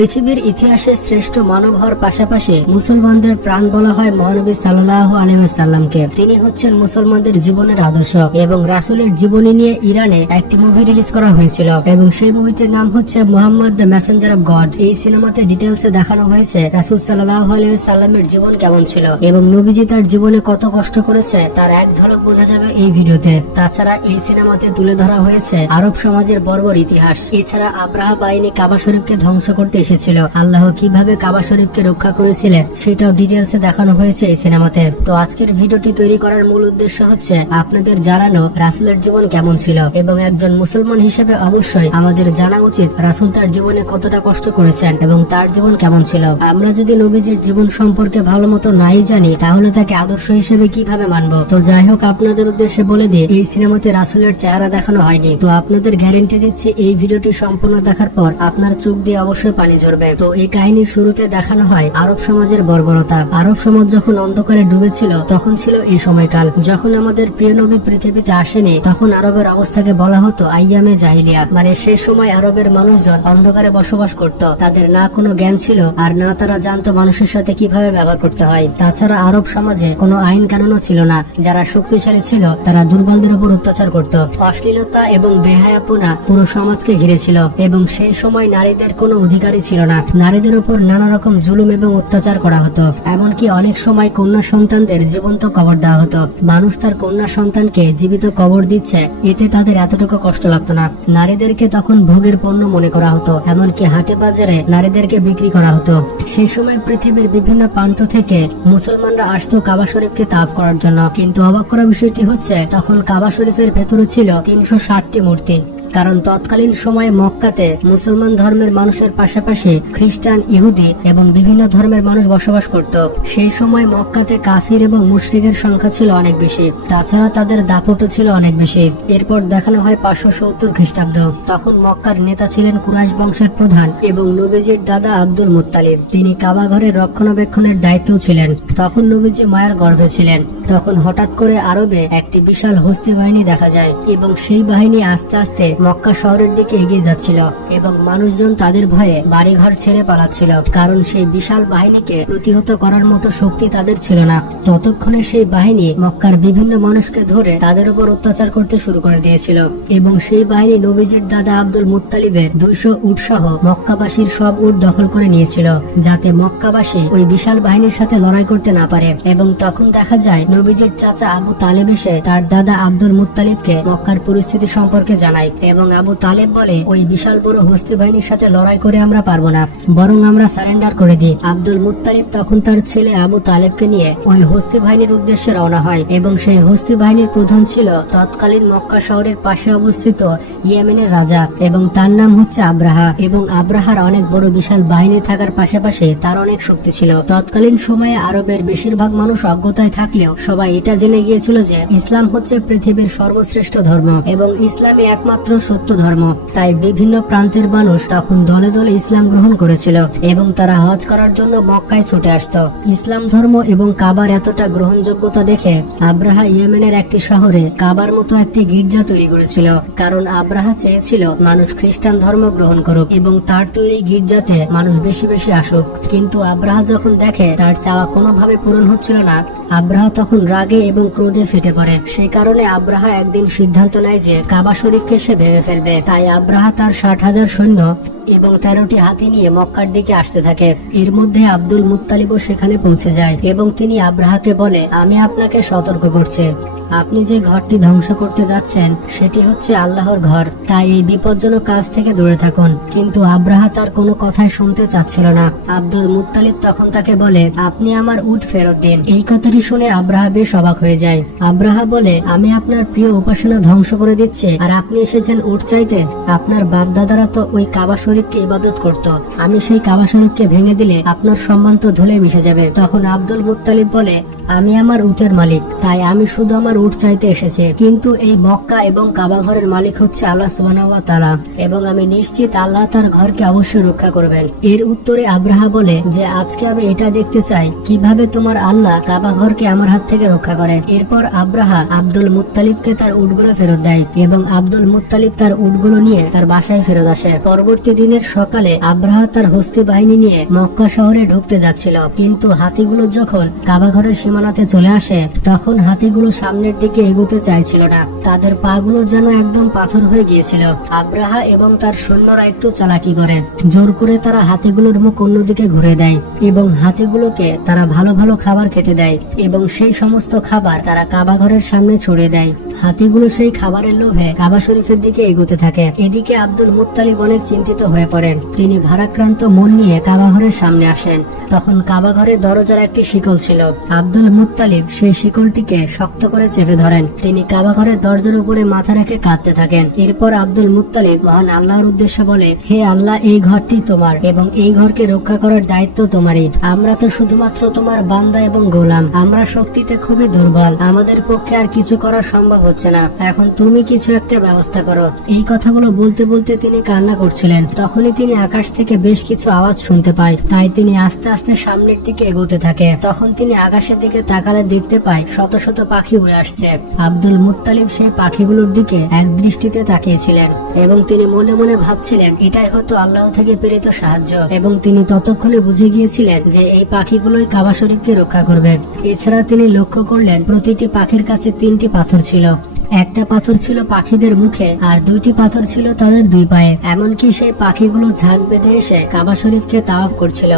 পৃথিবীর ইতিহাসে শ্রেষ্ঠ মানব হওয়ার পাশাপাশি মুসলমানদের প্রাণ বলা হয় মহানবী সাল্লাল্লাহু আলাইহি ওয়াসাল্লামকে। তিনি হচ্ছেন মুসলমানদের জীবনের আদর্শ এবং রাসূলের জীবনী নিয়ে ইরানে একটি মুভি রিলিজ করা হয়েছিল এবং সেই মুভিটির নাম হচ্ছে Muhammad the Messenger of god. এই সিনেমাতে ডিটেলসে দেখানো হয়েছে রাসূল সাল্লাল্লাহু আলাইহি ওয়াসাল্লামের জীবন কেমন ছিল এবং নবীজি তার জীবনে কত কষ্ট করেছে তার এক ঝলক বোঝা যাবে এই ভিডিওতে। তাছাড়া এই সিনেমাতে তুলে ধরা হয়েছে আরব সমাজের বর্বর ইতিহাস। এছাড়া আব্রাহা বাহিনী কাবা শরীফকে ধ্বংস করতে এসেছিল, আল্লাহ কিভাবে কাবা শরীফকে রক্ষা করেছিলেন সেটাও ডিটেলসে দেখানো হয়েছে এই সিনেমাতে। তো আজকের ভিডিওটি তৈরি করার মূল উদ্দেশ্য হচ্ছে আপনাদের জানানো রাসূলের জীবন কেমন ছিল এবং একজন মুসলমান হিসেবে অবশ্যই আমাদের জানা উচিত রাসূল তার জীবনে কতটা কষ্ট করেছেন এবং তার জীবন কেমন ছিল। আমরা যদি নবীজির জীবন সম্পর্কে ভালো মতো নাই জানি তাহলে তাকে আদর্শ হিসেবে কিভাবে মানবো। তো যাই হোক, আপনাদের উদ্দেশ্যে বলে দিয়ে এই সিনেমাতে রাসূলের চেহারা দেখানো হয়নি। তো আপনাদের গ্যারান্টি দিচ্ছি এই ভিডিওটি সম্পূর্ণ দেখার পর আপনার চোখ দিয়ে অবশ্যই পানি ঝরবে। তো এই কাহিনীর শুরুতে দেখানো হয় আরব সমাজের বর্বরতা। আরব সমাজ যখন অন্ধকারে ডুবেছিল তখন ছিল এই সময়কাল। যখন আমাদের প্রিয় নবী পৃথিবীতে আসেনি তখন আরবের অবস্থাকে বলা হতো আইয়ামে জাহিলিয়া, মানে সে সময় আরবের মানুষজন অন্ধকারে বসবাস করত। তাদের না কোনো জ্ঞান ছিল আর না তারা জানতো মানুষের সাথে কিভাবে ব্যবহার করতে হয়। তাছাড়া আরব সমাজে কোনো আইন কানুনও ছিল না। যারা শক্তিশালী ছিল তারা দুর্বলদের উপর অত্যাচার করত। অশ্লীলতা এবং বেহায়াপনা পুরো সমাজকে ঘিরেছিল এবং সেই সময় নারীদের কোনো অধিকারই ছিল না। নারীদের উপর নানা রকম জুলুম এবং অত্যাচার করা হতো। এমনকি অনেক সময় কন্যা সন্তানদের জীবন্ত কবর দেওয়া হতো। মানুষ তার কন্যা সন্তানকে জীবিত কবর দিচ্ছে, এতে তাদের এতটুকু কষ্ট লাগতো না। নারীদেরকে তখন ভোগের পণ্য মনে করা হতো, এমনকি হাটে বাজারে নারীদেরকে বিক্রি করা হতো। সেই সময় পৃথিবীর বিভিন্ন প্রান্ত থেকে মুসলমানরা আসতো কাবা শরীফকে তাওয়াফ করার জন্য। কিন্তু অবাক করা বিষয়টি হচ্ছে তখন কাবা শরীফের ভেতরে ছিল 360টি মূর্তি। কারণ তৎকালীন সময়ে মক্কাতে মুসলমান ধর্মের মানুষের পাশাপাশি খ্রিস্টান, ইহুদি এবং বিভিন্ন ধর্মের মানুষ বসবাস করত। সেই সময় মক্কাতে কাফির এবং মুশরিকের সংখ্যা ছিল অনেক বেশি। তাছাড়া তাদের দাপটও ছিল অনেক বেশি। এরপর দেখানো হয় 570 খ্রিস্টাব্দ। তখন মক্কার নেতা ছিলেন কুরাইশ বংশের প্রধান এবং নবীজির দাদা আব্দুল মুত্তালিব। তিনি কাবা ঘরের রক্ষণাবেক্ষণের দায়িত্ব ছিলেন। তখন নবীজি মায়ের গর্ভে ছিলেন। তখন হঠাৎ করে আরবে একটি বিশাল হস্তি বাহিনী দেখা যায় এবং সেই বাহিনী আস্তে আস্তে মক্কা শহরের দিকে এগিয়ে যাচ্ছিল এবং মানুষজন তাদের ভয়ে বাড়িঘর ছেড়ে পালাচ্ছিল, কারণ সেই বিশাল বাহিনীকে প্রতিহত করার মতো শক্তি তাদের ছিল না। ততক্ষণে সেই বাহিনী মক্কার বিভিন্ন মানুষকে ধরে তাদের উপর অত্যাচার করতে শুরু করে দিয়েছিল এবং সেই বাহিনী নবীজির দাদা আব্দুল মুত্তালিবের 200 উট সহ মক্কাবাসীর সব উট দখল করে নিয়েছিল, যাতে মক্কাবাসী ওই বিশাল বাহিনীর সাথে লড়াই করতে না পারে। এবং তখন দেখা যায় নবীজির চাচা আবু তালেব এসে তার দাদা আব্দুল মুত্তালিবকে মক্কার পরিস্থিতি সম্পর্কে জানায় এবং আবু তালেব বলে, ওই বিশাল বড় হস্তি বাহিনীর সাথে লড়াই করে আমরা পারবো না, বরং আমরা সারেন্ডার করে দিই। আব্দুল মুত্তালিব তখন তার ছেলে আবু তালেবকে নিয়ে ওই হস্তি বাহিনীর উদ্দেশ্যে রওনা হয় এবং সেই হস্তি বাহিনীর প্রধান ছিল তৎকালীন মক্কা শহরের পাশে অবস্থিত ইয়েমেনের রাজা এবং তার নাম হচ্ছে আব্রাহা। এবং আব্রাহার অনেক বড় বিশাল বাহিনী থাকার পাশাপাশি তার অনেক শক্তি ছিল। তৎকালীন সময়ে আরবের বেশিরভাগ মানুষ অজ্ঞতায় থাকলেও সবাই এটা জেনে গিয়েছিল যে ইসলাম হচ্ছে পৃথিবীর সর্বশ্রেষ্ঠ ধর্ম এবং ইসলামই একমাত্র সত্য ধর্ম। তাই বিভিন্ন প্রান্তের মানুষ তখন দলে দলে ইসলাম গ্রহণ করেছিল এবং তারা হজ করার জন্য মক্কায় ছুটে আসত। ইসলাম ধর্ম এবং কাবার এতটা গ্রহণযোগ্যতা দেখে আব্রাহা ইয়েমেনের একটি শহরে কাবার মতো একটি গির্জা তৈরি করেছিল, কারণ আব্রাহা চেয়েছিল মানুষ খ্রিস্টান ধর্ম গ্রহণ করুক এবং তার তৈরি গির্জাতে মানুষ বেশি বেশি আসুক। কিন্তু আব্রাহা যখন দেখে তার চাওয়া কোনোভাবে পূরণ হচ্ছিল না, আব্রাহা তখন রাগে এবং ক্রোধে ফেটে পড়ে। সেই কারণে আব্রাহা একদিন সিদ্ধান্ত নেয় যে কাবা শরীফকে সে ভেঙে ফেলবে। তাই আব্রাহা তার 60,000 সৈন্য এবং 13টি হাতি নিয়ে মক্কার দিকে আসতে থাকে। এর মধ্যে আব্দুল মুত্তালিবও সেখানে পৌঁছে যায় এবং তিনি আব্রাহাকে বলে, আমি আপনাকে সতর্ক করছি, আপনি যে ঘরটি ধ্বংস করতে যাচ্ছেন সেটি হচ্ছে আল্লাহর ঘর, তাই এই বিপজ্জনক কাজ থেকে দূরে থাকুন। কিন্তু আব্রাহা তার কোনো কথাই শুনতে চাচ্ছিল না। আব্দুল মুত্তালিব তখন তাকে বলে, আপনি আমার উট ফেরত দিন। এই কথাটি শুনে আব্রাহা বেশ অবাক হয়ে যায়। আব্রাহা বলে, আমি আপনার প্রিয় উপাসনা ধ্বংস করে দিচ্ছি আর আপনি এসেছেন উট চাইতে? আপনার বাপ দাদারা তো ওই কাবা শরীফকে ইবাদত করত, আমি সেই কাবা শরীফকে ভেঙে দিলে আপনার সম্মান তো ধুলে মিশে যাবে। তখন আব্দুল মুত্তালিব বলে, আমি আমার উটের মালিক, তাই আমি শুধু আমার উট চাইতে এসেছে, কিন্তু এই মক্কা এবং কাবা ঘরের মালিক হচ্ছে আল্লাহ সুবহানাহু ওয়া তাআলা, এবং আমি নিশ্চিত আল্লাহ তার ঘরকে অবশ্যই রক্ষা করবেন। এর উত্তরে আব্রাহা বলে যে আজকে আমি এটা দেখতে চাই কিভাবে তোমার আল্লাহ কাবা ঘরকে আমার হাত থেকে রক্ষা করে। এরপর আব্রাহা আব্দুল মুত্তালিবকে তার উটগুলো ফেরত দেয় এবং আব্দুল মুত্তালিব তার উটগুলো নিয়ে তার বাসায় ফেরত আসে। পরবর্তী দিনের সকালে আব্রাহা তার হস্তি বাহিনী নিয়ে মক্কা শহরে ঢুকতে যাচ্ছিল, কিন্তু হাতিগুলো যখন কাবা ঘরের সীমানাতে চলে আসে তখন হাতিগুলো সামনের দিকে এগোতে চাইছিল না, তাদের পাগুলো যেন একদম পাথর হয়ে গিয়েছিল। আব্রাহা এবং তার সৈন্যরা একটু চালাকি করে, জোর করে তারা হাতিগুলোর মুখ অন্যদিকে ঘুরে দেয় এবং হাতিগুলোকে তারা ভালো ভালো খাবার খেতে দেয় এবং সেই সমস্ত খাবার তারা কাবা ঘরের সামনে ছড়িয়ে দেয়। হাতিগুলো সেই খাবারের লোভে কাবা শরীফের দিকে এগোতে থাকে। এদিকে আব্দুল মুত্তালিব অনেক চিন্তিত হয়ে পড়েন। তিনি ভারাক্রান্ত মন নিয়ে কাবা ঘরের সামনে আসেন। তখন কাবা ঘরের দরজার একটি শিকল ছিল। আব্দুল মুত্তালিব সেই শিকলটিকে শক্ত করে চেপে ধরেন। তিনি কাবা ঘরের দরজার উপরে মাথা রেখে কাঁদতে থাকেন। এরপর আব্দুল মুত্তালিব মহান আল্লাহর উদ্দেশ্যে বলে, হে আল্লাহ, এই ঘরটি তোমার এবং এই ঘরকে রক্ষা করার দায়িত্ব তোমারই। আমরা তো শুধুমাত্র তোমার বান্দা এবং গোলাম। আমরা শক্তিতে খুবই দুর্বল, আমাদের পক্ষে আর কিছু করা সম্ভব হচ্ছে না। এখন তুমি কিছু একটা ব্যবস্থা করো। এই কথাগুলো বলতে বলতে তিনি কান্না করছিলেন। তখনই তিনি আকাশ থেকে বেশ কিছু আওয়াজ শুনতে পায়। তাই তিনি আস্তে আস্তে সামনের দিকে এগোতে থাকে। তখন তিনি আকাশের দিকে তাকালে দেখতে পায় শত শত পাখি উড়ে আসছে। আব্দুল মুত্তালিব সেই পাখিগুলোর দিকে এক দৃষ্টিতে তাকিয়েছিলেন এবং তিনি মনে মনে ভাবছিলেন এটাই হয়তো আল্লাহ থেকে প্রেরিত সাহায্য, এবং তিনি ততক্ষণে বুঝে গিয়েছিলেন যে এই পাখিগুলোই কাবা শরীফকে রক্ষা করবে। এছাড়া তিনি লক্ষ্য করলেন প্রতিটি পাখির কাছে 3টি পাথর ছিল। একটা পাথর ছিল পাখিদের মুখে আর 2টি পাথর ছিল তাদের 2 পায়ে। এমনকি সেই পাখিগুলো ঝাঁক বেঁধে এসে কাবা শরীফকে তাওয়াফ করছিল।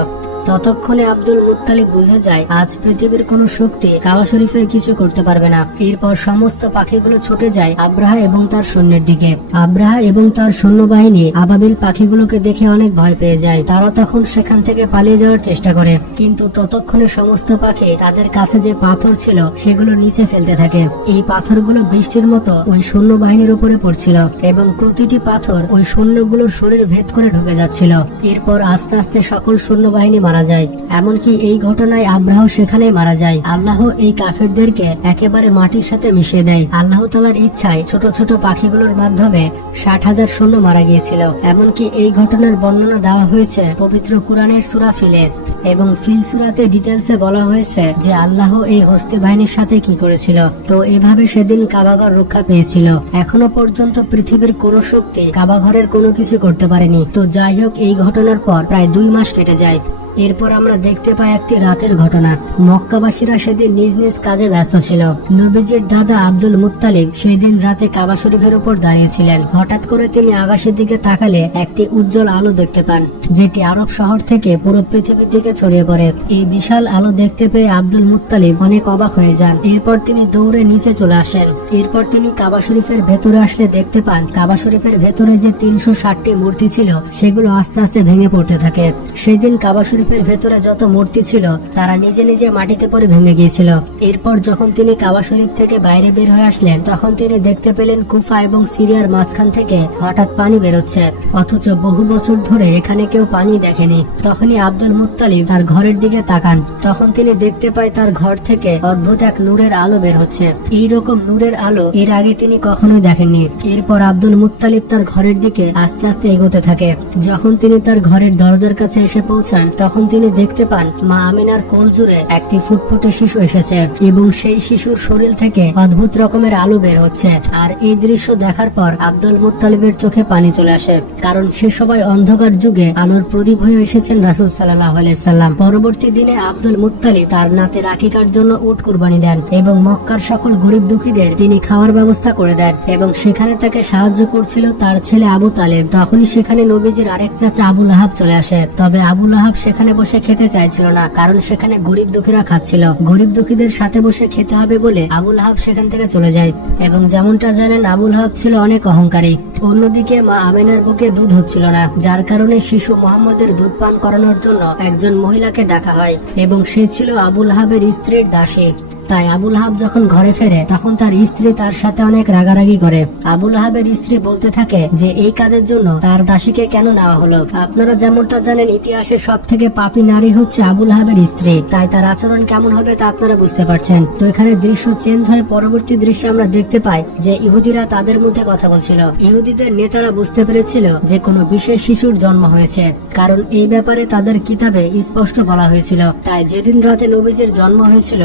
ততক্ষণে আব্দুল মুত্তালিব বুঝে যায় আজ পৃথিবীর কোনো শক্তি কাবা শরীফের কিছু করতে পারবে না। এরপর সমস্ত পাখিগুলো ছুটে যায় আব্রাহা এবং তার সৈন্যের দিকে। আব্রাহা এবং তার সৈন্যবাহিনী আবাবিল পাখিগুলোকে দেখে অনেক ভয় পেয়ে যায়। তারা তখন সেখান থেকে পালিয়ে যাওয়ার চেষ্টা করে, কিন্তু ততক্ষণে সমস্ত পাখি তাদের কাছে যে পাথর ছিল সেগুলো নিচে ফেলতে থাকে। এই পাথরগুলো বৃষ্টির মতো ওই সৈন্যবাহিনীর উপরে পড়ছিল এবং প্রতিটি পাথর ওই সৈন্যগুলোর শরীর ভেদ করে ঢুকে যাচ্ছিল। এরপর আস্তে আস্তে সকল সৈন্যবাহিনী মারা যায়। এমনকি এই ঘটনায় আব্রাহ সেখানে মারা যায়। আল্লাহ এই কাফেরদেরকে একেবারে মাটির সাথে মিশিয়ে দেয়। আল্লাহ তাআলার ইচ্ছায় ছোট ছোট পাখিগুলোর মাধ্যমে 60,000 সৈন্য মারা গিয়েছিল। এমনকি এই ঘটনার বর্ণনা দেওয়া হয়েছে পবিত্র কুরআনের সূরা ফিলে, এবং ফিল সূরাতে ডিটেলসে বলা হয়েছে যে আল্লাহ এই হস্তি বাহিনীর সাথে কি করেছিল। তো এভাবে সেদিন কাবাঘর রক্ষা পেয়েছিল। এখনো পর্যন্ত পৃথিবীর কোন শক্তি কাবাঘরের কোনো কিছু করতে পারেনি। তো যাই হোক, এই ঘটনার পর প্রায় 2 মাস কেটে যায়। এরপর আমরা দেখতে পাই একটি রাতের ঘটনা। মক্কাবাসীরা সেদিন নিজ নিজ কাজে ব্যস্ত ছিল। নবীজির দাদা আব্দুল মুত্তালিব সেই দিন রাতে কাবা শরীফের উপর দাঁড়িয়েছিলেন। হঠাৎ করে তিনি আকাশের দিকে তাকালে একটি উজ্জ্বল আলো দেখতে পান, যেটি আরব শহর থেকে পুরো পৃথিবীর দিকে ছড়িয়ে পড়ে। এই বিশাল আলো দেখতে পেয়ে আব্দুল মুত্তালিব অনেক অবাক হয়ে যান। এরপর তিনি দৌড়ে নিচে চলে আসেন। এরপর তিনি কাবা শরীফের ভেতরে আসলে দেখতে পান কাবা শরীফের ভেতরে যে 360টি মূর্তি ছিল সেগুলো আস্তে আস্তে ভেঙে পড়তে থাকে। সেদিন কাবা শরীফের ভেতরে যত মূর্তি ছিল তারা নিজে নিজে মাটিতে পড়ে ভেঙে গিয়েছিল। এরপর যখন তিনি কাবা শরীফ থেকে বাইরে বের হয়ে আসলেন তখন তিনি দেখতে পেলেন কুফা এবং সিরিয়ার মাঝখান থেকে হঠাৎ পানি বেরোচ্ছে, অথচ বহু বছর ধরে এখানে কেউ পানি দেখেনি। তখনই আব্দুল মুত্তালিব তার ঘরের দিকে তাকান। তখন তিনি দেখতে পায় তার ঘর থেকে অদ্ভুত এক নূরের আলো বের হচ্ছে। এইরকম নূরের আলো এর আগে তিনি কখনোই দেখেননি। এরপর আব্দুল মুত্তালিব তার ঘরের দিকে আস্তে আস্তে এগোতে থাকে। যখন তিনি তার ঘরের দরজার কাছে এসে পৌঁছান তখন তিনি দেখতে পান মা আমিনার কোল জুড়ে একটি ফুটফুটে শিশু এসেছে এবং সেই শিশুর শরীর থেকে অদ্ভুত রকমের আলো বের হচ্ছে। আর এই দৃশ্য দেখার পর আব্দুল মুত্তালিবের চোখে পানি চলে আসে, কারণ সে সবাই অন্ধকার যুগে আলোর প্রদীপ হয়ে এসেছেন রাসূল সাল্লাল্লাহু আলাইহি সাল্লাম। পরবর্তী দিনে আব্দুল মুত্তালিব তার নাতের আকিকার জন্য উট কুরবানি দেন এবং মক্কার সকল গরিব দুঃখীদের তিনি খাওয়ার ব্যবস্থা করে দেন, এবং সেখানে তাকে সাহায্য করছিল তার ছেলে আবু তালেব। তখনই সেখানে নবীজির আরেক চাচা আবু লাহাব চলে আসে। তবে আবু লাহাব সেখানে বসে খেতে চাইছিল না, কারণ সেখানে গরিব দুঃখীরা খাচ্ছিল। গরিব দুঃখীদের সাথে বসে খেতে হবে বলে আবু লাহাব সেখান থেকে চলে যায়। এবং যেমনটা জানেন, আবু লাহাব ছিল অনেক অহংকারী। অন্যদিকে মা আমিনার বুকে দুধ হচ্ছিল না, যার কারণে শিশু মোহাম্মদের দুধ পান করানোর জন্য একজন মহিলাকে ডাকা হয়, এবং সে ছিল আবু লাহাবের স্ত্রীর দাসী। তাই আবুল আহাব যখন ঘরে ফেরে তখন তার স্ত্রী তার সাথে অনেক রাগারাগি করে। আবুল আহাবের স্ত্রী বলতে থাকে যে এই কাজের জন্য তার দাসীকে কেন নেওয়া হলো। আপনারা যেমনটা জানেন, ইতিহাসের সব থেকে পাপী নারী হচ্ছে আবুল আহাবের স্ত্রী, তাই তার আচরণ কেমন হবে তা আপনারা বুঝতে পারছেন। তো এখানে দৃশ্য চেঞ্জ হয়ে পরবর্তী দৃশ্যে আমরা দেখতে পাই যে ইহুদিরা তাদের মধ্যে কথা বলছিল। ইহুদিদের নেতারা বুঝতে পেরেছিল যে কোনো বিশেষ শিশুর জন্ম হয়েছে, কারণ এই ব্যাপারে তাদের কিতাবে স্পষ্ট বলা হয়েছিল। তাই যেদিন রাতে নবীজির জন্ম হয়েছিল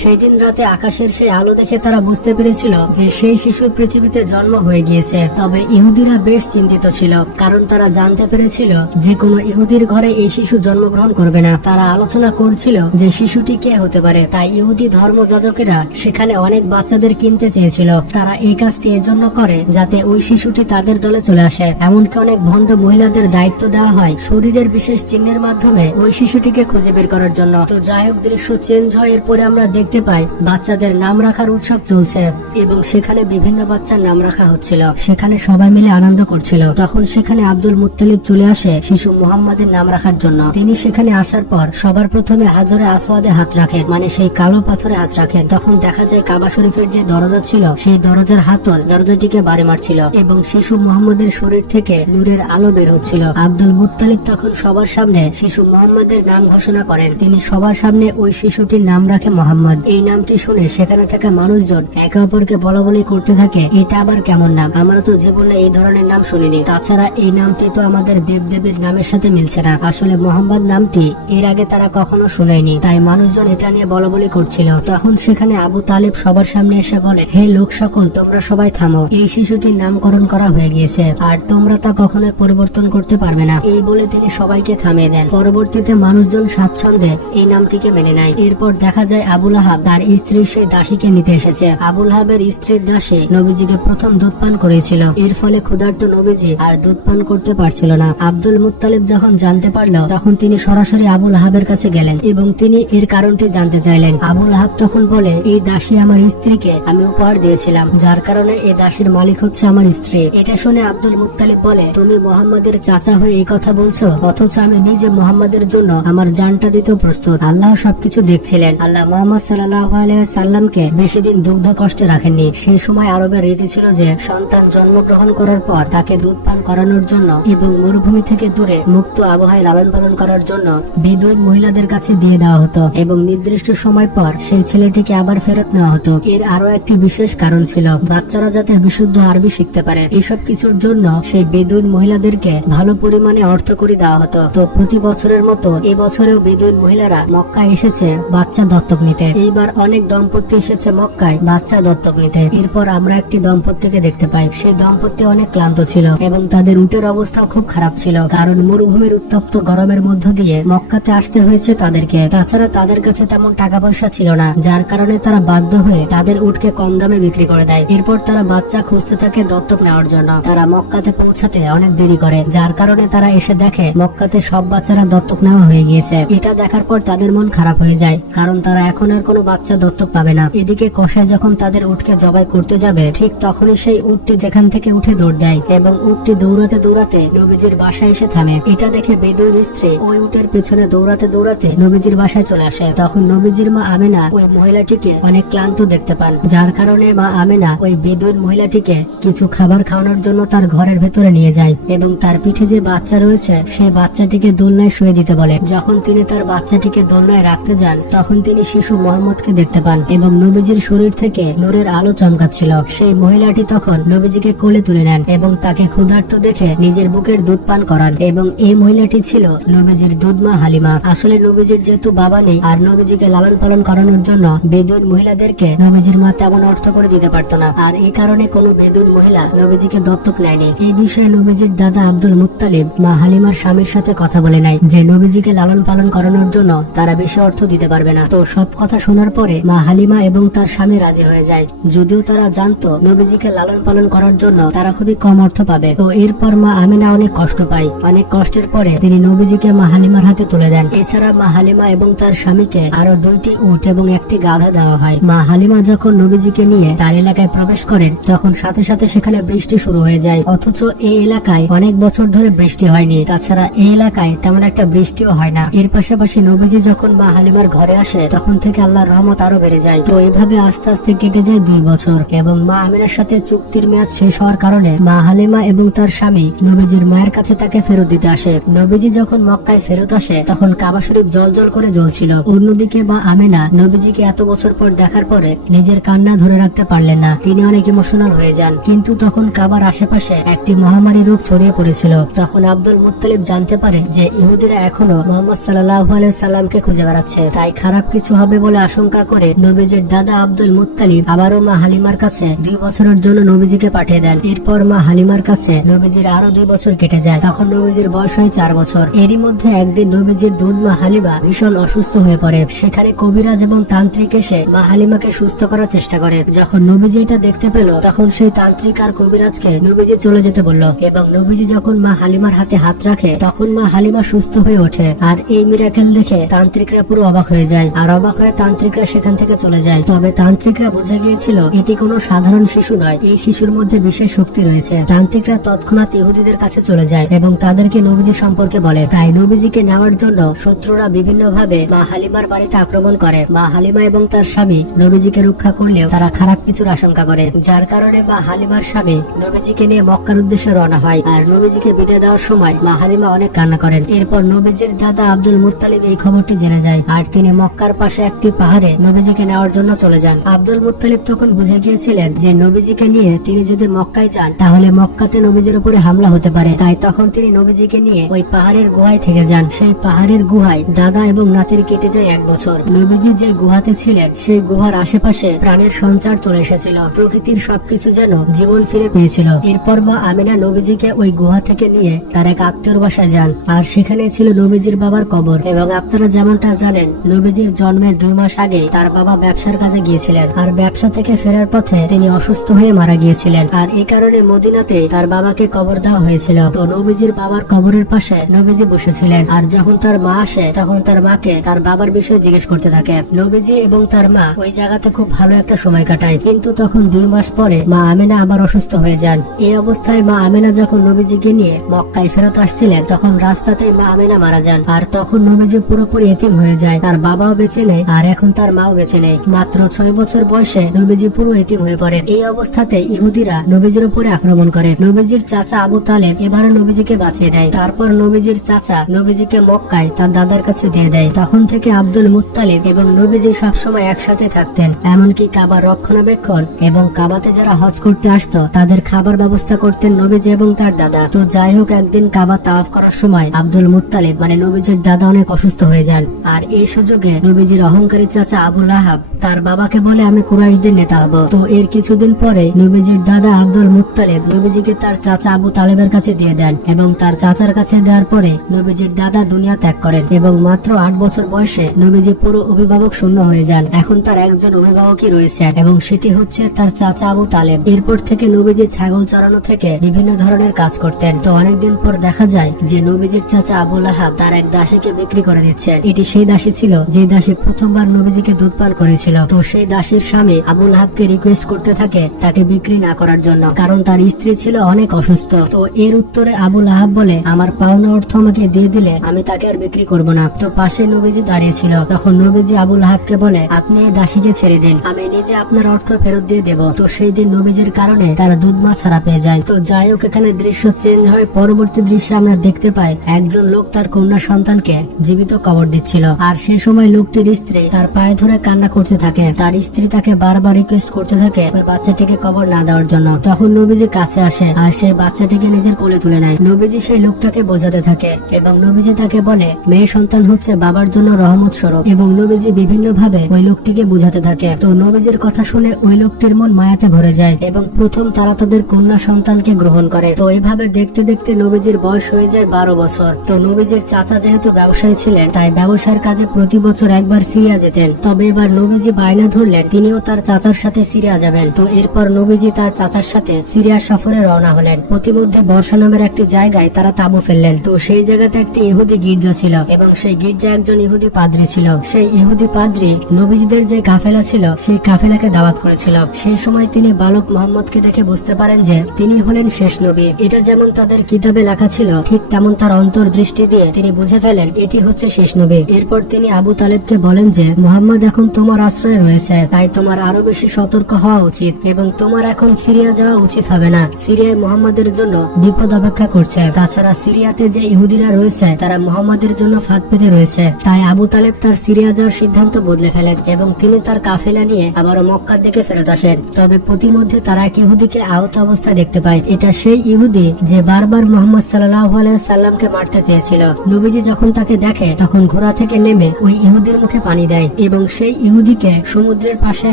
সেই দিন রাতে আকাশের সেই আলো দেখে তারা বুঝতে পেরেছিল যে সেই শিশুর পৃথিবীতে জন্ম হয়ে গিয়েছে। তবে ইহুদিরা বেশ চিন্তিত ছিল, কারণ তারা জানতে পেরেছিল যে কোনো ইহুদির ঘরে এই শিশু জন্মগ্রহণ করবে না। তারা আলোচনা করছিল যে শিশুটি কে হতে পারে। তাই ইহুদি ধর্মযাজকেরা সেখানে অনেক বাচ্চাদের কিনতে চেয়েছিল। তারা এই কাজটি এজন্য করে যাতে ওই শিশুটি তাদের দলে চলে আসে। এমনকি অনেক ভণ্ড মহিলাদের দায়িত্ব দেওয়া হয় শরীরের বিশেষ চিহ্নের মাধ্যমে ওই শিশুটিকে খুঁজে বের করার জন্য। তো যাই হোক, দৃশ্য চেঞ্জ হয়। এরপরে আমরা দেখতে পাই বাচ্চাদের নাম রাখার উৎসব চলছে এবং সেখানে বিভিন্ন বাচ্চার নাম রাখা হচ্ছিল। সেখানে সবাই মিলে আনন্দ করছিল। তখন সেখানে আব্দুল মুত্তালিব চলে আসে শিশু মুহাম্মাদের নাম রাখার জন্য। তিনি সেখানে আসার পর সবার প্রথমে হাজরে আসওয়াদে হাত রাখেন, মানে সেই কালো পাথরে হাত রাখেন। তখন দেখা যায় কাবা শরীফের যে দরজা ছিল সেই দরজার হাতল দরজাটিকে বাড়ি মারছিল এবং শিশু মুহাম্মাদের শরীর থেকে নূরের আলো বের হচ্ছিল। আব্দুল মুত্তালিব তখন সবার সামনে শিশু মুহাম্মাদের নাম ঘোষণা করেন। তিনি সবার সামনে ওই শিশুটির নাম রাখে মোহাম্মদ। এই নামটি শুনে সেখানে থাকা মানুষজন একে অপরকে বলা বলি করতে থাকে, এটা আবার কেমন নাম, আমরা তো জীবনে এই ধরনের নাম শুনিনি। তাছাড়া এই নামটি তো আমাদের দেবদেবীর নামের সাথে মিলছে না। আসলে মোহাম্মদ নামটি এর আগে তারা কখনো শুনেনি, তাই মানুষজন এটা নিয়ে বলা বলি করছিল। তখন সেখানে আবু তালিব সবার সামনে এসে বলে, হে লোক সকল, তোমরা সবাই থামো, এই শিশুটির নামকরণ করা হয়ে গিয়েছে আর তোমরা তা কখনোই পরিবর্তন করতে পারবে না। এই বলে তিনি সবাইকে থামিয়ে দেন। পরবর্তীতে মানুষজন স্বাচ্ছন্দ্যে এই নামটিকে মেনে নেয়। এরপর দেখা যায় আবুল আহাব তার স্ত্রীর সেই দাসীকে নিতে এসেছে। আবুল আহাবের স্ত্রীর দাসী নবীজিকে প্রথম দুধ পান করেছিল। এর ফলে ক্ষুধার্ত নবীজি আর দুধ পান করতে পারছিল না। আব্দুল মুত্তালিব যখন জানতে পারল তখন তিনি সরাসরি আবুল আহাবের কাছে গেলেন এবং তিনি এর কারণটি জানতে চাইলেন। আবুল আহাব তখন বলে, এই দাসী আমার স্ত্রীকে আমি উপহার দিয়েছিলাম, যার কারণে এই দাসীর মালিক হচ্ছে আমার স্ত্রী। এটা শুনে আব্দুল মুত্তালিব বলে, তুমি মোহাম্মদের চাচা হয়ে এই কথা বলছো, অথচ আমি নিজে মোহাম্মদের জন্য আমার জানটা দিতেও প্রস্তুত। আল্লাহ সবকিছু দেখছিলেন। আল্লাহ মুহাম্মদ সাল্লাল্লাহু আলাইহি সাল্লামকে বেশি দিন দুগ্ধ কষ্টে রাখেননি। সেই সময় আরবের রীতি ছিল যে সন্তান জন্মগ্রহণ করার পর তাকে দুধ পান করানোর জন্য এবং মরুভূমি থেকে দূরে মুক্ত আবহাওয়ায় লালন পালন করার জন্য বেদুইন মহিলাদের কাছে দিয়ে দেওয়া হতো এবং নির্দিষ্ট সময় পর সেই ছেলেটিকে আবার ফেরত নেওয়া হতো। এর আরো একটি বিশেষ কারণ ছিল, বাচ্চারা যাতে বিশুদ্ধ আরবি শিখতে পারে। এইসব কিছুর জন্য সেই বেদুইন মহিলাদেরকে ভালো পরিমাণে অর্থকড়ি দেওয়া হতো। তো প্রতি বছরের মতো এবছরেও বেদুইন মহিলারা মক্কায় এসেছে বাচ্চা দত্তক নিতে। এইবার অনেক দম্পতি এসেছে মক্কায় বাচ্চা দত্তক নিতে। এরপর আমরা একটি দম্পতিকে দেখতে পাই। সেই দম্পতি অনেক ক্লান্ত ছিল এবং তাদের উটের অবস্থা খুব খারাপ ছিল, কারণ মরুভূমির উত্তপ্ত গরমের মধ্য দিয়ে মক্কাতে আসতে হয়েছে তাদেরকে। তাছাড়া তাদের কাছে তেমন টাকা পয়সা ছিল না, যার কারণে তারা বাধ্য হয়ে তাদের উটকে কম দামে বিক্রি করে দেয়। এরপর তারা বাচ্চা খুঁজতে থাকে দত্তক নেওয়ার জন্য। তারা মক্কাতে পৌঁছাতে অনেক দেরি করে, যার কারণে তারা এসে দেখে মক্কাতে সব বাচ্চারা দত্তক নেওয়া হয়ে গিয়েছে। এটা দেখার পর তাদের মন খারাপ হয়ে যায়, কারণ তারা এখন আর কোনো বাচ্চা দত্তক পাবে না। এদিকে কসাই যখন তাদের উটকে জবাই করতে যাবে, ঠিক তখনই সেই উটটি যেখান থেকে উঠে দৌড় দেয় এবং উটটি দৌড়াতে দৌড়াতে নবীজির বাসায় এসে থামে। এটা দেখে বেদুইন স্ত্রী ওই উটের পেছনে দৌড়াতে দৌড়াতে নবীজির বাসায় চলে আসে। তখন নবীজির মা আমেনা ওই মহিলাটিকে অনেক ক্লান্ত দেখতে পান, যার কারণে মা আমেনা ওই বেদুইন মহিলাটিকে কিছু খাবার খাওয়ানোর জন্য তার ঘরের ভেতরে নিয়ে যায় এবং তার পিঠে যে বাচ্চা রয়েছে সেই বাচ্চাটিকে দোলনায় শুয়ে দিতে বলে। যখন তিনি তার বাচ্চাটিকে দোলনায় রাখতে যান তখন তিনি শিশু মোহাম্মদকে দেখতে পান এবং নবীজির শরীর থেকে নূরের আলো চমকাচ্ছিল। সেই মহিলাটি তখন নবীজিকে কোলে তুলে নেন এবং তাকে ক্ষুধার্ত দেখে নিজের বুকের দুধ পান করান এবং এই মহিলাটি ছিল নবীজির দুধমা হালিমা। আসলে নবীজির যেহেতু বাবা নেই আর নবীজিকে লালন পালন করানোর জন্য বেদুইন মহিলাদেরকে নবীজির মা তেমন অর্থ করে দিতে পারত না, আর এই কারণে কোনো বেদুইন মহিলা নবীজিকে দত্তক নেয়নি। এই বিষয়ে নবীজির দাদা আব্দুল মুত্তালিব মা হালিমার স্বামীর সাথে কথা বলে নাই যে নবীজিকে লালন পালন করানোর জন্য তারা বেশি অর্থ দিতে পারবে না। তো সব কথা শোনার পরে মা হালিমা এবং তার স্বামী রাজি হয়ে যায়, যদিও তারা জানতো নবীজিকে লালন পালন করার জন্য তারা খুবই কম অর্থ পাবে। তো এরপর মা আমিনা অনেক কষ্ট পায়। অনেক কষ্টের পরে তিনি নবীজিকে মা হালিমার হাতে তুলে দেন। এছাড়া মা হালিমা এবং তার স্বামীকে আরো 2টি উট এবং একটি গাধা দেওয়া হয়। মা হালিমা যখন নবীজিকে নিয়ে তার এলাকায় প্রবেশ করেন তখন সাথে সাথে সেখানে বৃষ্টি শুরু হয়ে যায়, অথচ এই এলাকায় অনেক বছর ধরে বৃষ্টি হয়নি। তাছাড়া এই এলাকায় তেমন একটা বৃষ্টিও হয় না। এর পাশাপাশি নবীজি যখন মা হালিমার ঘরে আসে তখন থেকে আল্লাহর রহমত আরো বেড়ে যায়। তো এভাবে আস্তে আস্তে কেটে যায় 2 বছর এবং মা আমিনার সাথে চুক্তির মেয়াদ শেষ হওয়ার কারণে মা হালিমা এবং তার স্বামী নবীজির মায়ের কাছে তাকে ফেরত দিতে আসে। নবীজি যখন মক্কায় ফেরত আসে তখন কাবা শরীফ জ্বলজ্বল করে জ্বলছিল। অন্যদিকে মা আমিনা নবীজিকে এত বছর পর দেখার পরে নিজের কান্না ধরে রাখতে পারলেন না, তিনি অনেক ইমোশনাল হয়ে যান। কিন্তু তখন কাবার আশেপাশে একটি মহামারী রোগ ছড়িয়ে পড়েছিল। তখন আব্দুল মুত্তালিব জানতে পারে যে ইহুদিরা এখনো মুহাম্মদ সাল্লাল্লাহু আলাইহি সাল্লামকে খুঁজে বেড়াচ্ছে। তাই খারাপ কিছু হবে বলে আশঙ্কা করে নবীজির দাদা আব্দুল মুত্তালিব আবারও মা হালিমার কাছে 2 বছরের জন্য নবীজিকে পাঠিয়ে দেন। এরপর মা হালিমার কাছে নবীজির আরো 2 বছর কেটে যায়। তখন নবীজির বয়স হয় 4 বছর। এরই মধ্যে একদিন নবীজির দুধ মা হালিমা ভীষণ অসুস্থ হয়ে পড়ে। সেখানে কবিরাজ এবং তান্ত্রিক এসে মা হালিমাকে সুস্থ করার চেষ্টা করে। যখন নবীজি এটা দেখতে পেল তখন সেই তান্ত্রিক আর কবিরাজকে নবীজি চলে যেতে বলল এবং নবীজি যখন মা হালিমার হাতে হাত রাখে তখন মা হালিমা সুস্থ হয়ে ওঠে। আর এই মিরাকেল দেখে তান্ত্রিকরা পুরো অবাক হয়ে যায়। আর অবাক হয়ে তান্ত্রিকরা সেখান থেকে চলে যায়। তবে তান্ত্রিকরা বুঝে গিয়েছিল এটি কোনো সাধারণ শিশু নয়, এই শিশুর মধ্যে বিশেষ শক্তি রয়েছে। তান্ত্রিকরা তৎক্ষণাৎ ইহুদিদের কাছে চলে যায় এবং তাদেরকে নবীজি সম্পর্কে বলে। তাই নবীজিকে নেওয়ার জন্য শত্রুরা বিভিন্ন ভাবে মা হালিমার বাড়িতে আক্রমণ করে। মা হালিমা এবং তার স্বামী নবীজিকে রক্ষা করলেও তারা খারাপ কিছুর আশঙ্কা করে, যার কারণে মা হালিমার স্বামী নবীজিকে নিয়ে মক্কার উদ্দেশ্যে রওনা হয়। আর নবীজিকে বিদায় দেওয়ার সময় মা হালিমা অনেক কান্না করেন। এরপর নবীজির দাদা আব্দুল মুত্তালিব এই খবরটি জেনে যায় আর তিনি মক্কার পাশে একটি পাহাড়ে নবীজিকে নেওয়ার জন্য চলে যান। আব্দুল মুত্তালিব তখন বুঝে গিয়েছিলেন যে নবীজিকে নিয়ে তিনি যদি মক্কায় যান তাহলে মক্কাতে নবীজির উপরে হামলা হতে পারে। তাই তখন তিনি নবীজিকে নিয়ে ওই পাহাড়ের গুহায় থেকে যান। সেই পাহাড়ের গুহায় দাদা এবং নাতির কেটে যায় 1 বছর। নবীজি যে গুহাতে ছিলেন সেই গুহার আশেপাশে প্রাণের সঞ্চার চলে এসেছিল, প্রকৃতির সবকিছু যেন জীবন ফিরে পেয়েছিল। এরপর মা আমিনা নবীজিকে ওই গুহা থেকে নিয়ে তার এক আত্মীয়র বাসায় যান আর সেখানে ছিল নবীজির বাবার কবর। এবং আপনারা যেমনটা জানেন নবীজির জন্মের 2 মাস আগে তার বাবা ব্যবসার কাজে গিয়েছিলেন আর ব্যবসা থেকে ফেরার পথে তিনি অসুস্থ হয়ে মারা গিয়েছিলেন। আর এই কারণে মদিনাতে তার বাবাকে কবর দেওয়া হয়েছিল। তো নবীজির বাবার কবরের পাশে নবীজি বসেছিলেন আর যখন তার মা আসে তখন তার মাকে তার বাবার বিষয়ে জিজ্ঞেস করতে থাকে। নবীজি এবং তার মা ওই জায়গাতে খুব ভালো একটা সময় কাটায়। কিন্তু তখন 2 মাস পরে মা আমিনা আবার অসুস্থ হয়ে যান। এই অবস্থায় মা আমিনা যখন নবীজিকে নিয়ে মক্কায় ফেরত আসছিলেন তখন রাস্তাতেই মা আমিনা মারা যান। আর তখন নবীজি পুরোপুরি এতিম হয়ে যায়, তার বাবাও বেঁচে নেই আর এখন তার মাও বেঁচে নেই। মাত্র 6 বছর বয়সে নবীজি পুরো এতিম হয়ে পড়েন। এই অবস্থাতে ইহুদিরা নবীজির উপরে আক্রমণ করে। নবীজির চাচা আবু তালেব এবারে নবীজিকে বাঁচিয়ে দেয়। তারপর নবীজির চাচা নবীজিকে মক্কায় তার দাদার কাছে দিয়ে দেয়। তখন থেকে আব্দুল মুত্তালিব এবং নবীজি সবসময় একসাথে থাকতেন। এমনকি কাবার রক্ষণাবেক্ষণ এবং কাবাতে যারা হজ করতে আসতো তাদের খাবার ব্যবস্থা করতেন নবীজি এবং তার দাদা। তো যাই হোক, একদিন কাবা তাওয়াফ করার সময় আব্দুল মুত্তালিব মানে নবীজির দাদা অনেক অসুস্থ হয়ে যান। আর এই সুযোগে নবীজির অহংকারী চাচা আবু লাহাব তার বাবাকে বলে আমি কুরাইশদের নেতা হব। তো এর কিছুদিন পরে নবীজির দাদা আব্দুল মুত্তালিব নবীজিকে তার চাচা আবু তালেবের কাছে দিয়ে দেন এবং তার চাচার কাছে দেওয়ার পরে নবীজির দাদা দুনিয়া ত্যাগ করেন এবং মাত্র 8 বছর বয়সে নবীজি পুরো অভিভাবক শূন্য হয়ে যান। এখন তার একজন অভিভাবকই রয়েছে এবং সেটি হচ্ছে তার চাচা আবু তালেব। এরপর থেকে নবীজি ছাগল চড়ানো থেকে বিভিন্ন ধরনের কাজ করতেন। তো অনেকদিন পর দেখা যায় যে নবীজির চাচা আবু লাহাব তার এক দাসীকে বিক্রি করে দিচ্ছেন। এটি সেই দাসী ছিল যে দাসী প্রথমবার নবীজিকে দুধ পান করেছিল। তো সেই দাসীর স্বামী আবু লাহাবকে রিকোয়েস্ট করতে থাকে তাকে বিক্রি না করার জন্য, কারণ তার স্ত্রী ছিল অনেক অসুস্থ। তো এর উত্তরে আবু লাহাব বলে আমার পাওনা অর্থ আমাকে দিয়ে দিলে আমি তাকে আর বিক্রি করব না। তো পাশে নবীজি দাঁড়িয়ে ছিল। তখন নবীজি আবু লাহাবকে বলে আপনি এই দাসীকে ছেড়ে দিন, আমি নিজে আপনার অর্থ ফেরত দিয়ে দেব। তো সেই দিন নবীজির কারণে তারা দুধ মা ছাড়া পেয়ে যায়। তো যাই হোক, এখানে দৃশ্য চেঞ্জ হয়। পরবর্তী দৃশ্যে আমরা দেখতে পাই একজন লোক তার কন্যা সন্তানকে জীবিত কবর দিচ্ছিল। আর সে সময় লোকটির স্ত্রী তার পায়ে ধরে কান্না করতে থাকে। তার স্ত্রী তাকে বারবার রিকোয়েস্ট করতে থাকে ওই বাচ্চাটিকে কবর না দেওয়ার জন্য। তখন নবীজি কাছে আসে আর সেই বাচ্চাটিকে নিজের কোলে তুলে নেয়। নবীজি সেই লোকটাকে বোঝাতে থাকে এবং নবীজি তাকে বলে মেয়ে সন্তান হচ্ছে বাবার জন্য রহমত স্বরূপ এবং নবীজি বিভিন্ন ভাবে ওই লোকটিকে বোঝাতে থাকে। তো নবীজির কথা শুনে ওই লোকটির মন মায়াতে ভরে যায় এবং প্রথম তারা তাদের কন্যা সন্তানকে গ্রহণ করে। তো এইভাবে দেখতে দেখতে নবীজির বয়স হয়ে যায় 12 বছর। তো নবীজির চাচা যেহেতু ব্যবসায়ী ছিলেন তাই ব্যবসার কাজে প্রতি বছর একবার সিরিয়া যেতেন। তবে এবার নবীজি বায়না ধরলেন তিনিও তার চাচার সাথে সিরিয়া যাবেন। তো এরপর নবীজি তার চাচার সাথে সিরিয়া সফরে রওনা হলেন। প্রতিমধ্যে বর্ষা নামের একটি জায়গায় তারা তাঁবু ফেললেন। তো সেই জায়গাতে একটি ইহুদি গির্জা ছিল এবং সেই গির্জা একজন ইহুদি পাদ্রী ছিল। সেই ইহুদি পাদ্রী নবীজিদের যে কাফেলা ছিল সেই কাফেলাকে দাওয়াত করেছিল। সেই সময় তিনি বালক মোহাম্মদকে দেখে বুঝতে পারেন যে তিনি হলেন শেষ নবী। এটা যেমন তাদের কিতাবে লেখা ছিল ঠিক তেমন তার অন্তর্দৃষ্টি দিয়ে তিনি বুঝে ফেলেন এটি হচ্ছে শেষ নবী। এরপর তিনি আবু তালেবকে বলেন যে মুহাম্মদ মুহাম্মদ এখন তোমার আশ্রয়ে রয়েছে, তাই তোমার আরো বেশি সতর্ক হওয়া উচিত এবং তোমার এখন সিরিয়া যাওয়া উচিত হবে না। সিরিয়ায় মুহাম্মাদের জন্য বিপদ অপেক্ষা করছে। তাছাড়া সিরিয়াতে যে ইহুদিরা রয়েছে তারা মুহাম্মাদের জন্য ফাঁদ পেতে রয়েছে। তাই আবু তালেব তার সিরিয়া যাওয়ার সিদ্ধান্ত বদলে ফেলেন এবং তিনি তার কাফেলা নিয়ে আবারও মক্কার দিকে ফেরত আসেন। তবে প্রতিমধ্যে তারা এক ইহুদিকে আহত অবস্থায় দেখতে পায়। এটা সেই ইহুদি যে বারবার মুহাম্মদ সাল্লাল্লাহু আলাইহি সাল্লামকে মারতে চেয়েছিল। নবীজি যখন তাকে দেখে তখন ঘোড়া থেকে নেমে ওই ইহুদির মুখে পানি দেয় এবং সেই ইহুদিকে সমুদ্রের পাশে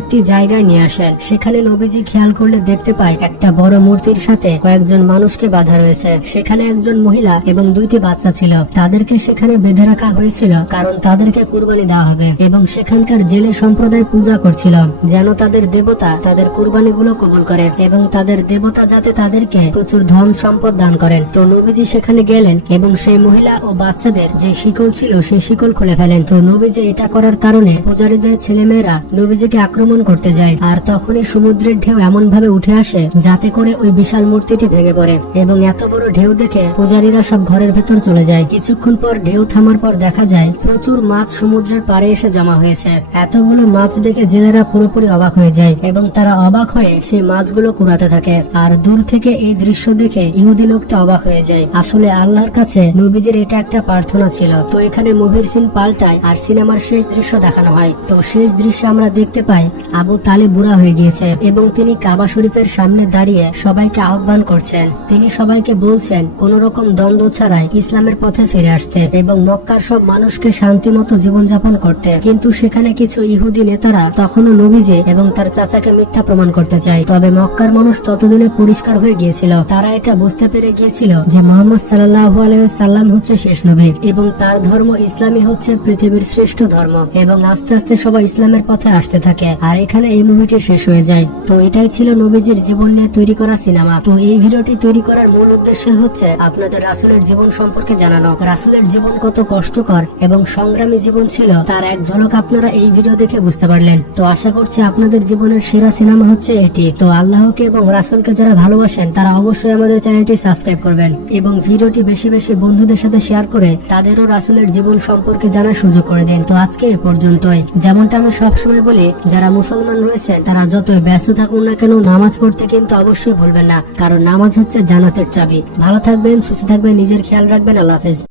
একটি জায়গায় নিয়ে আসেন। সেখানে নবীজি খেয়াল করলে দেখতে পায় একটা বড় মূর্তির সাথে কয়েকজন মানুষকে বাঁধা রয়েছে। সেখানে একজন মহিলা এবং 2টি বাচ্চা ছিল। তাদেরকে সেখানে বেঁধে রাখা হয়েছিল কারণ তাদেরকে কুরবানি দেওয়া হবে এবং সেখানকার জেলে সম্প্রদায় পূজা করছিল যেন তাদের দেবতা তাদের কুরবানিগুলো কবুল করে এবং তাদের দেবতা যাতে তাদেরকে প্রচুর ধন সম্পদ দান করেন। তো নবীজি সেখানে গেলেন এবং সেই মহিলা ও বাচ্চাদের যে শিকল ছিল সেই শিকল খুলে ফেলেন। তো নবীজি এটা করার কারণে পূজারীদের ছেলেমেয়েরা নবীজিকে আক্রমণ করতে যায় আর তখনই সমুদ্রের ঢেউ এমন ভাবে উঠে আসে যাতে করে ওই বিশাল মূর্তিটি ভেঙে পড়ে এবং এত বড় ঢেউ দেখে পূজারীরা সব ঘরের ভেতর চলে যায়। কিছুক্ষণ পর ঢেউ থামার পর দেখা যায় প্রচুর মাছ সমুদ্রের পাড়ে এসে জমা হয়েছে। এতগুলো মাছ দেখে জেলেরা পুরোপুরি অবাক হয়ে যায় এবং তারা অবাক হয়ে সেই মাছগুলো কুড়াতে থাকে। আর দূর থেকে এই দৃশ্য দেখে ইহুদি লোকটা অবাক হয়ে যায়। আসলে আল্লাহর কাছে নবীজির এটা একটা প্রার্থনা ছিল। তো এখানে মুভির সিন পাল্টায় আর সিনেমার শেষ দৃশ্য দেখানো হয়। তো শেষ দৃশ্যে আমরা দেখতে পাই আবু তালেব বুড়া হয়ে গিয়েছে এবং তিনি কাবা শরীফের সামনে দাঁড়িয়ে সবাইকে আহ্বান করছেন। তিনি সবাইকে বলছেন কোন রকম দ্বন্দ্ব ছাড়াই ইসলামের পথে ফিরে আসতে এবং মক্কার সব মানুষকে শান্তি মতো জীবনযাপন করতে। কিন্তু সেখানে কিছু ইহুদি নেতারা তখনও নবীজি এবং তার চাচাকে মিথ্যা প্রমাণ করতে চায়। তবে মক্কার মানুষ ততদিনে পরিষ্কার হয়ে গিয়েছিল। তারা এটা বুঝতে পেরে গিয়েছিল যে মুহাম্মদ সাল্লাল্লাহু আলাইহি সাল্লাম হচ্ছে শেষ নবী এবং তার ধর্ম ইসলামই হচ্ছে পৃথিবীর শ্রেষ্ঠ ধর্ম এবং আস্তে আস্তে সবাই ইসলামের পথে আসতে থাকে। আর এখানে এই মুভিটি শেষ হয়ে যায়। তো এটাই ছিল নবীজির জীবন নিয়ে তৈরি করা সিনেমা। তো এই ভিডিওটি তৈরি করার মূল উদ্দেশ্য হচ্ছে আপনাদের রাসূলের জীবন সম্পর্কে জানানো। রাসূলের জীবন কত কষ্টকর এবং সংগ্রামী জীবন ছিল তার এক ঝলক আপনারা এই ভিডিও দেখে বুঝতে পারলেন। তো আশা করছি আপনাদের জীবনের সেরা সিনেমা হচ্ছে এটি। তো আল্লাহকে এবং রাসূলকে যারা ভালোবাসেন তারা অবশ্যই আমাদের চ্যানেলটি সাবস্ক্রাইব করবেন এবং ভিডিওটি বেশি বেশি বন্ধুদের সাথে শেয়ার করে তাদেরও রাসূলের জীবন সম্পর্কে জানার সুযোগ করে দেন। তো আজকে এ পর্যন্তই। যেমনটা আমি সবসময় বলি, যারা মুসলমান রয়েছেন তারা যতই ব্যস্ত থাকুন না কেন নামাজ পড়তে কিন্তু অবশ্যই ভুলবেন না, কারণ নামাজ হচ্ছে জান্নাতের চাবি। ভালো থাকবেন, সুস্থ থাকবেন, নিজের খেয়াল রাখবেন। আল্লাহ হাফেজ।